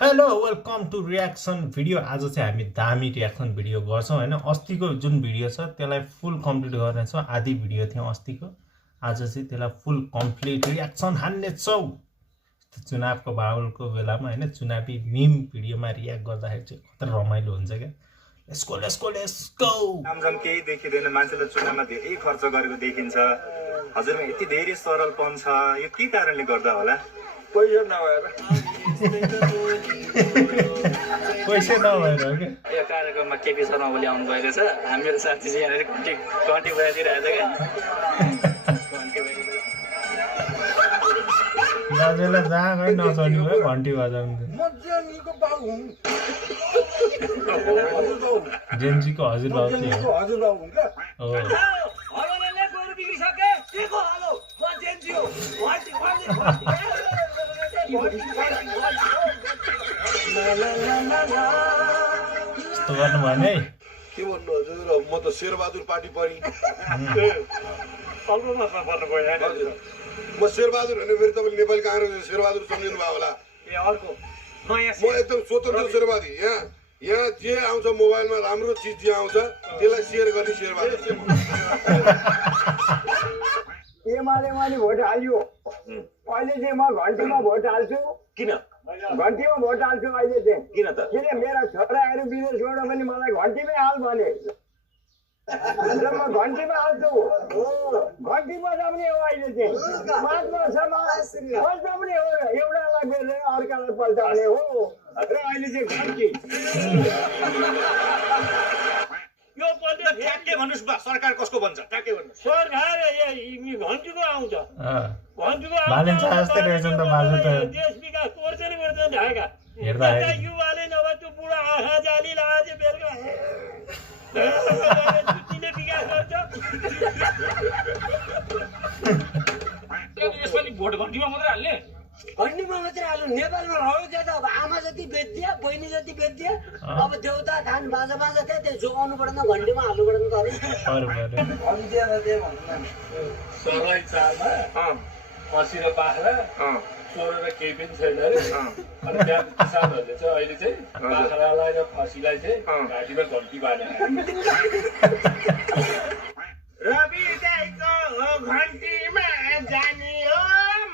Hello welcome to reaction video. आज चाहिँ हामी दामी रियाक्सन भिडियो गर्छौँ होइन। अस्तिको जुन भिडियो छ त्यसलाई फुल कम्प्लिट गर्नेछौँ। आधी भिडियो थियो अस्तिको, आज चाहिँ त्यसलाई फुल कम्प्लिट रियाक्सन हान्नेछौँ। चुनावको माहौलको बेलामा होइन, चुनावी मिम भिडियोमा रियाक्ट गर्दाखेरि चाहिँ कति रमाइलो हुन्छ क्या। Let's go. कामजाम केही देखिँदैन, मान्छेले चुनावमा धेरै खर्च गरेको देखिन्छ। हजुरमा यति धेरै सरलपन छ, यो के कारणले गर्दा होला? पैसा नभएर पैसा नभएर हो क्या। यो कार्यक्रममा केपी शर्मा ओली आउनु भएको छ। हामीहरू साथी चाहिँ यहाँनिर घन्टी बजाइदिइरहेको छ क्या। दाजुलाई जहाँ गए नचढ्नु भयो घन्टी बजाउनु। जेन्जीको हजुरबाउ चाहिँ हो। यस्तो गर्नु भने के भन्नु हजुर, म त शेरबहादुर पार्टी परि अल्पमतमा पर्नु पर्यो। म शेरबहादुर भने फेरि तपाईँले नेपाली काङ्ग्रेस शेरबहादुर सम्झिनु भयो होला। अर्को नयाँ म एकदम स्वतन्त्र शेरबहादी। यहाँ जे आउँछ मोबाइलमा राम्रो चिज जे आउँछ त्यसलाई सेयर गर्ने शेरबहादुर। एमाले भोट हाल्यो, अहिले चाहिँ म घन्टीमा भोट हाल्छु। किन घन्टीमा भोट हाल्छु अहिले चाहिँ। किन त? किन मेरा छोराहरू विदेशबाट पनि मलाई घन्टीमै हाल भने र म घन्टीमा हाल्छु। घन्टी बजाउने हो अहिले चाहिँ। पाँच वर्षमा पल्टाउने हो, एउटालाई बेचेर अर्कालाई पल्टाउने हो। र अहिले चाहिँ घन्टी यो पल्ट ठ्याक्कै भन्नुहोस् बा, सरकार कसको बन्छ ठ्याक्कै भन्नुहोस्। सरकार घन्टीको आउँछ। घन्टीको बालेन शाह जस्तै रहेछ नि त बाजु त। देश विकास तोड्छ नि ढाका हेर्दा युवाले नभए त्यो बुढा आँखा जाली लाजे बेलुका जुत्तीले विकास गर्छ। यसपालि भोट घन्टीमा मात्रै हाल्ने? घन्टीमा मात्रै हाल्नु। नेपालमा रह्यो क्या त। अब आमा जति बेच्दिए, बहिनी जति बेच्दिए, अब देउता खान बाजा बाजा थियो, त्यो जोगाउनु परेन, घन्टीमा हाल्नु परेन त सरलाई चारमा खसी र बाख्रा चोरेर केही पनि छैन अरे। अनि त्यहाँ किसानहरूले चाहिँ अहिले चाहिँ बाख्रालाई र खसीलाई चाहिँ घाँटीमा घन्टी बाँधेर रवि दाइको घन्टीमा जाने हो,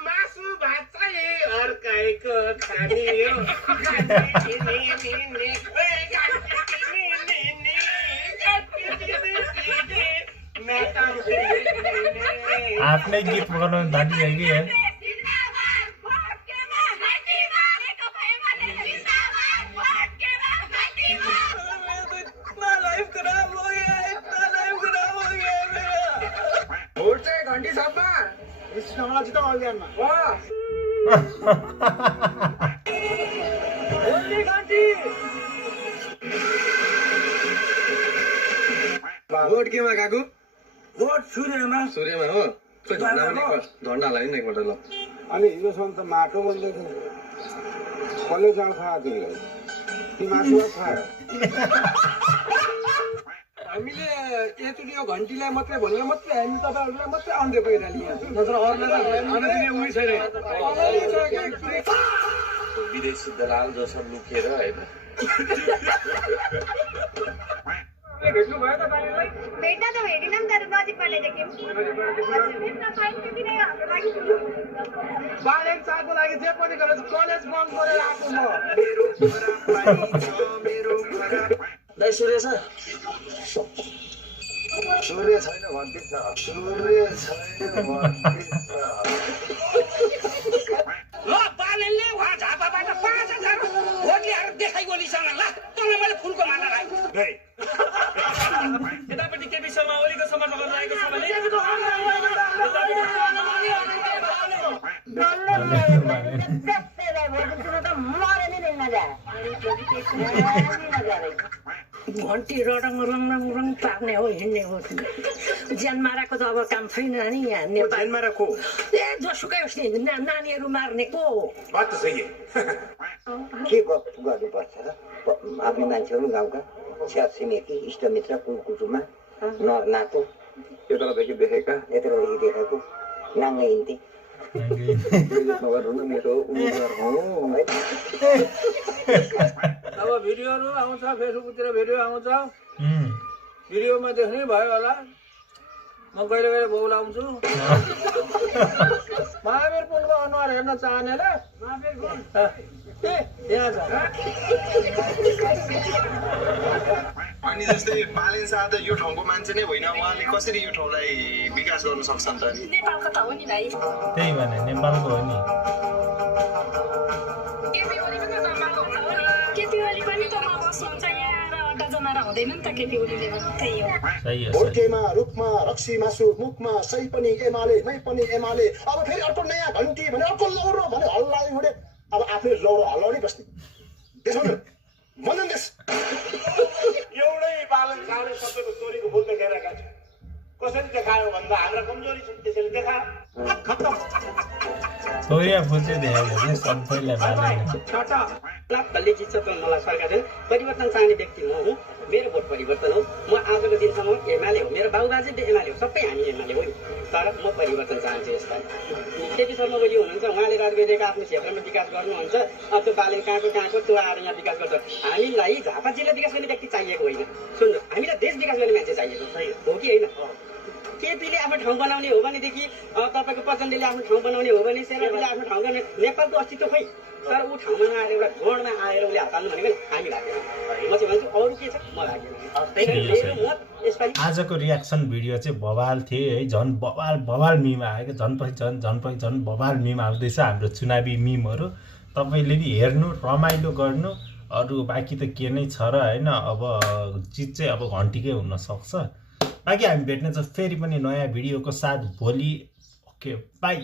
मासु भात चाहिँ अर्कैको खाने हो। आफ्नै गीत बनाउनु थालिसक्यो कि यार। भोट चाहिँ घन्टी सबमा मलाई चाहिँ अभियानमा भोट केमा गएको? भोट सूर्यमा हो। झन्डा हाल्यो नि एकपल्ट ल। अनि हिजोसम्म त माटो बन्दै थियो, कसले जाँड खायो तिमीलाई? ती मासु खायो। हामीले एकचोटि यो घन्टीलाई मात्रै भनेर मात्रै हामी तपाईँहरूलाई मात्रै अन्डे पहिरालियो, नत्र विदेशी दलाल जसो लुकेर होइन। भेट्नु भयो त तपाईँलाई? भेट्न त भेटिनँ नि तर नजिकबाट देख्यौँ। बालेन शाहको लागि जे पनि गरेर कलेज बन्द गरेर आएको म। दाइ सूर्य छ? सूर्य छैन भन्दै छ। सूर्य छैन भन्दै छ। ल बालेनले उहाँ झापाबाट 5,000 भोट ल्याएर देखाइ गोलीसँग ल तँलाई मैले फुलको माला लगाएँ। यतापट्टि केपी शर्मा ओलीको समर्थन गर्न लागेको छ भने घन्टी रडङ रङ रङ रङ पार्ने हो, हिँड्ने हो। ज्यान माराको त अब काम छैन नि यहाँ नेपाल। जेलमा राखो ए जोसुकै होस् नि, नानीहरू मार्ने को बात त सही है। के गर्नुपर्छ र? हामी मान्छेहरू गाउँका छ्या छिमेकी इष्टमित्र कुलकुटुमा नर नातो यतादेखि देखेका यत्रोदेखि देखेको नाङ्गै हिँड्थे नगर्नु न मेरो उम्मेदवार हो है। अब भिडियोहरू आउँछ फेसबुकतिर भिडियो आउँछ भिडियोमा देख्नै भयो होला म कहिले कहिले बोलाउँछु महावीर पुलको अनुहार हेर्न चाहनेले यहाँ छ अनि जस्तै बालेन शाह त यो ठाउँको मान्छे नै होइन उहाँले कसरी यो ठाउँलाई विकास गर्न सक्छन् त अनि नेपालको त हो नि भाइ त्यही भने नेपालको हो नि केपी ओली पनि त बस्नुहुन्छ यहाँ र अड्डा जमारा हुँदैन नि त केपी ओलीले त्यही हो सही हो भोर्केमा रुखमा रक्सी मासु मुखमा सही पनि एमाले नै पनि एमाले अब फेरि अर्को नयाँ घन्टी भने अर्को लौरो भने हल्लाइ हुने अब आफै लौरो हल्लाउने बस्ने त्यसो न मनन देश एउटै बालन शाहले सबैको चोरीको भुल देखाइरहेका छ कसरी देखायो भन्दा हाम्रा कमजोरी छ त्यसैले देखा छोरिया फुल चाहिँ देखाएको थियो सबैलाई बालेन बल्ली जित्छ त मलाई सरकार परिवर्तन चाहने व्यक्ति म हुँ मेरो भोट परिवर्तन हो म आजको दिनसम्म एमाले हो मेरो बाबुबाजे एमाले हो सबै हामी एमाले हो तर म परिवर्तन चाहन्छु यसलाई केपी शर्मा ओली हुनुहुन्छ उहाँले राजगढीका आफ्नो क्षेत्रमा विकास गर्नुहुन्छ त्यो बालेन कहाँको त्यो आएर यहाँ विकास गर्छ हामीलाई झापा जिल्ला विकास गर्ने व्यक्ति चाहिएको होइन सुन्नुहोस् हामीलाई देश विकास गर्ने मान्छे चाहिएको हो कि होइन केपीले आफ्नो ठाउँ बनाउने हो भनेदेखि तपाईँको प्रचण्डले आफ्नो ठाउँ बनाउने हो भने शेरपाले आफ्नो ठाउँ गर्ने नेपालको अस्तित्व खोइ तर ऊ ठाउँमा आएर एउटा गणमा आएर उसले हाताल्नु भनेको हामी लाग्दैन म चाहिँ भन्छु अरू के छ म लाग्दैन आजको रियाक्सन भिडियो चाहिँ बवाल थिए है झन् बवाल मिम आयो झन् बवाल मिम आउँदैछ हाम्रो चुनावी मिमहरू तपाईँले नि हेर्नु रमाइलो गर्नु अरू बाँकी त के नै छ र होइन अब चिज चाहिँ अब घन्टीकै हुनसक्छ बाँकी हामी भेट्ने छ फेरि पनि नयाँ भिडियोको साथ भोलि ओके बाई